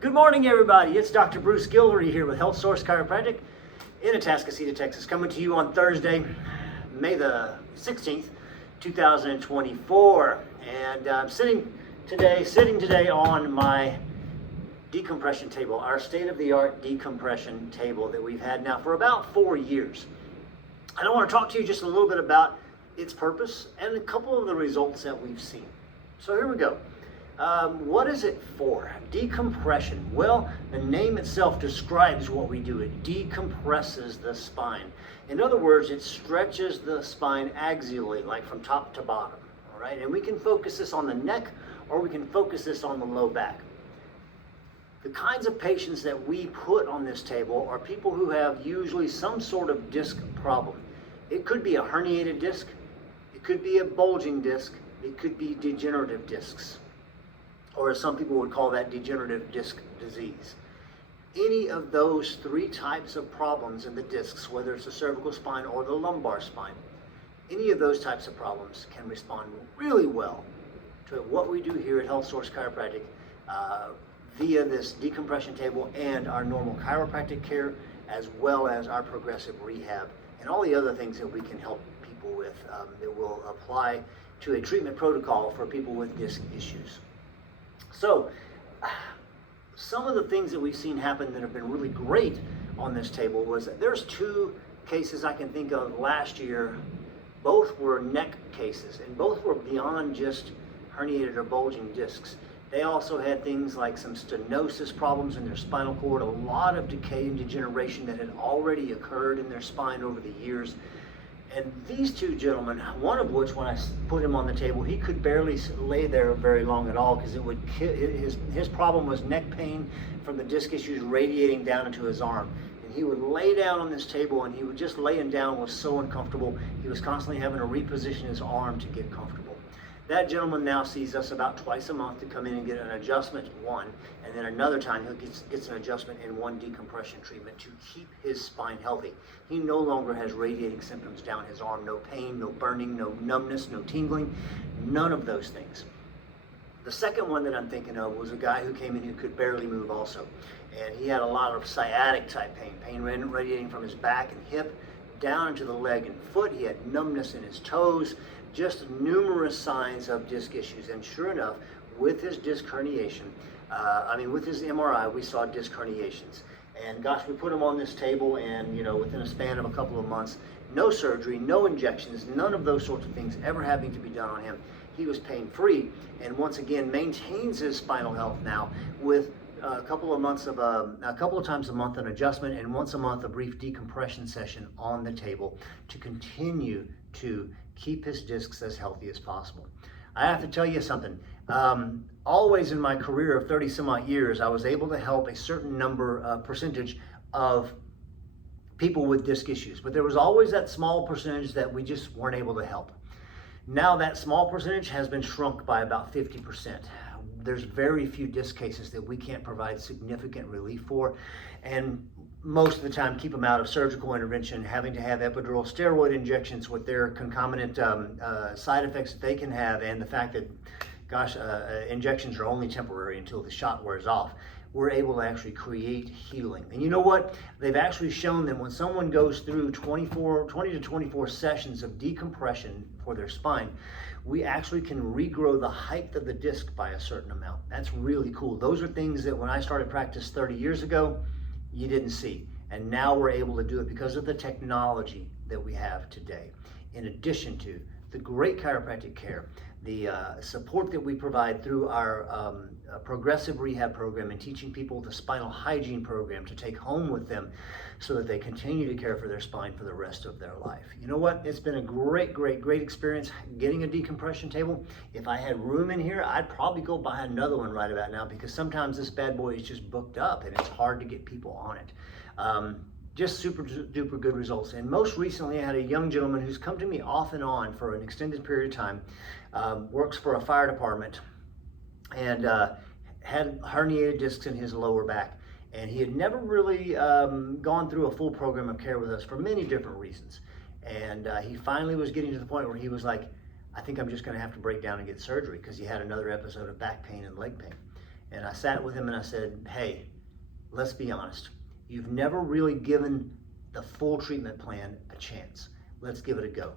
Good morning, everybody. It's Dr. Bruce Gildery here with Health Source Chiropractic in Atascocita, Texas, coming to you on Thursday, May the 16th, 2024. And I'm sitting today on my decompression table, our state-of-the-art decompression table that we've had now for about 4 years. And I want to talk to you just a little bit about its purpose and a couple of the results that we've seen. So here we go. What is it for? Decompression. Well, the name itself describes what we do. It decompresses the spine. In other words, it stretches the spine axially, like from top to bottom. All right, and we can focus this on the neck, or we can focus this on the low back. The kinds of patients that we put on this table are people who have usually some sort of disc problem. It could be a herniated disc, it could be a bulging disc, it could be degenerative discs, or as some people would call that, degenerative disc disease. Any of those three types of problems in the discs, whether it's the cervical spine or the lumbar spine, any of those types of problems can respond really well to what we do here at Health Source Chiropractic via this decompression table and our normal chiropractic care, as well as our progressive rehab and all the other things that we can help people with that will apply to a treatment protocol for people with disc issues. So, some of the things that we've seen happen that have been really great on this table was that there's two cases I can think of last year. Both were neck cases, and both were beyond just herniated or bulging discs. They also had things like some stenosis problems in their spinal cord, a lot of decay and degeneration that had already occurred in their spine over the years. And these two gentlemen, one of which, when I put him on the table, he could barely lay there very long at all because it would his problem was neck pain from the disc issues radiating down into his arm. And he would lay down on this table, and he would just laying down was so uncomfortable. He was constantly having to reposition his arm to get comfortable. That gentleman now sees us about twice a month to come in and get an adjustment, one, and then another time he gets an adjustment and one decompression treatment to keep his spine healthy. He no longer has radiating symptoms down his arm, no pain, no burning, no numbness, no tingling, none of those things. The second one that I'm thinking of was a guy who came in who could barely move also, and he had a lot of sciatic type pain radiating from his back and hip down into the leg and foot. He had numbness in his toes, just numerous signs of disc issues. And sure enough, with his disc herniation, with his MRI, we saw disc herniations. And gosh, we put him on this table, and within a span of a couple of months, no surgery, no injections, none of those sorts of things ever having to be done on him. He was pain-free, and once again maintains his spinal health now with a couple of times a month an adjustment, and once a month a brief decompression session on the table to continue to keep his discs as healthy as possible. I have to tell you something. Always in my career of 30 some odd years, I was able to help a certain percentage of people with disc issues, but there was always that small percentage that we just weren't able to help. Now that small percentage has been shrunk by about 50%. There's very few disc cases that we can't provide significant relief for, and most of the time keep them out of surgical intervention, having to have epidural steroid injections with their concomitant side effects that they can have, and the fact that, injections are only temporary until the shot wears off. We're able to actually create healing. And you know what? They've actually shown that when someone goes through 20 to 24 sessions of decompression for their spine, we actually can regrow the height of the disc by a certain amount. That's really cool. Those are things that when I started practice 30 years ago, you didn't see. And now we're able to do it because of the technology that we have today. In addition to the great chiropractic care, the support that we provide through our progressive rehab program and teaching people the spinal hygiene program to take home with them so that they continue to care for their spine for the rest of their life. You know what? It's been a great experience getting a decompression table. If I had room in here, I'd probably go buy another one right about now, because sometimes this bad boy is just booked up and it's hard to get people on it. Just super duper good results. And most recently I had a young gentleman who's come to me off and on for an extended period of time, works for a fire department, and had herniated discs in his lower back. And he had never really gone through a full program of care with us for many different reasons. And he finally was getting to the point where he was like, I think I'm just gonna have to break down and get surgery, because he had another episode of back pain and leg pain. And I sat with him and I said, hey, let's be honest. You've never really given the full treatment plan a chance. Let's give it a go.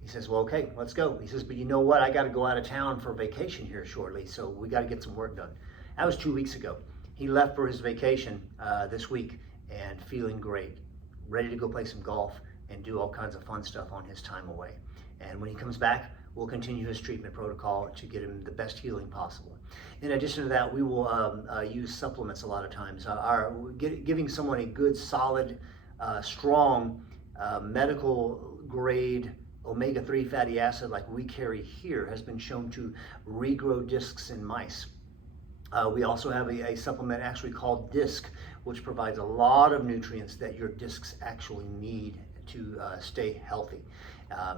He says, well, okay, let's go. He says, but you know what? I got to go out of town for vacation here shortly, so we got to get some work done. That was 2 weeks ago. He left for his vacation this week and feeling great, ready to go play some golf and do all kinds of fun stuff on his time away. And when he comes back, we'll continue his treatment protocol to get him the best healing possible. In addition to that, we will use supplements a lot of times. Giving someone a good, solid, strong, medical grade omega-3 fatty acid like we carry here has been shown to regrow discs in mice. We also have a supplement actually called Disc, which provides a lot of nutrients that your discs actually need to stay healthy.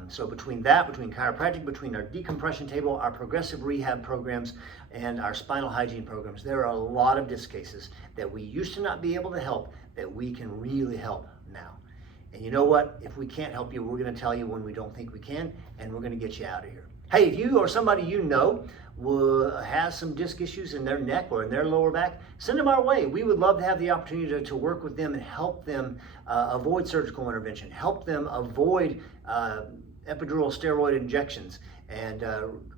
So between chiropractic, between our decompression table, our progressive rehab programs, and our spinal hygiene programs, there are a lot of disc cases that we used to not be able to help that we can really help now. And you know what? If we can't help you, we're going to tell you when we don't think we can, and we're going to get you out of here. Hey, if you or somebody you know has some disc issues in their neck or in their lower back, send them our way. We would love to have the opportunity to work with them and help them avoid surgical intervention, help them avoid epidural steroid injections, and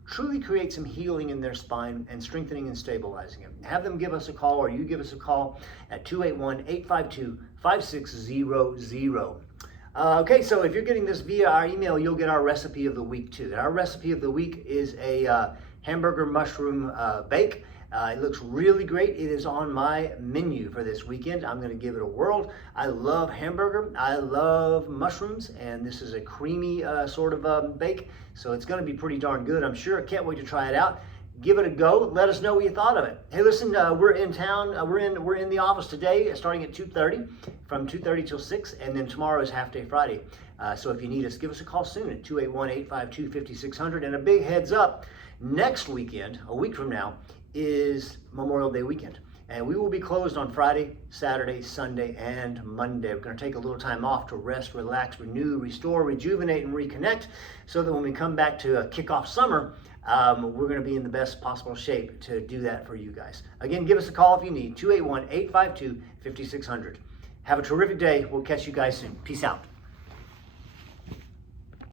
truly create some healing in their spine and strengthening and stabilizing it. Have them give us a call, or you give us a call at 281-852-5600. Okay, so if you're getting this via our email, you'll get our recipe of the week too. Our recipe of the week is a hamburger mushroom bake. It looks really great. It is on my menu for this weekend. I'm going to give it a whirl. I love hamburger. I love mushrooms, and this is a creamy sort of bake, so it's going to be pretty darn good, I'm sure. I can't wait to try it out. Give it a go. Let us know what you thought of it. Hey, listen, we're in town. We're in the office today, starting at 2:30, from 2:30 till 6, and then tomorrow is Half Day Friday. So if you need us, give us a call soon at 281-852-5600. And a big heads up, next weekend, a week from now, is Memorial Day weekend. And we will be closed on Friday, Saturday, Sunday, and Monday. We're going to take a little time off to rest, relax, renew, restore, rejuvenate, and reconnect, so that when we come back to kick off summer, we're going to be in the best possible shape to do that for you guys. Again, give us a call if you need, 281-852-5600. Have a terrific day. We'll catch you guys soon. Peace out.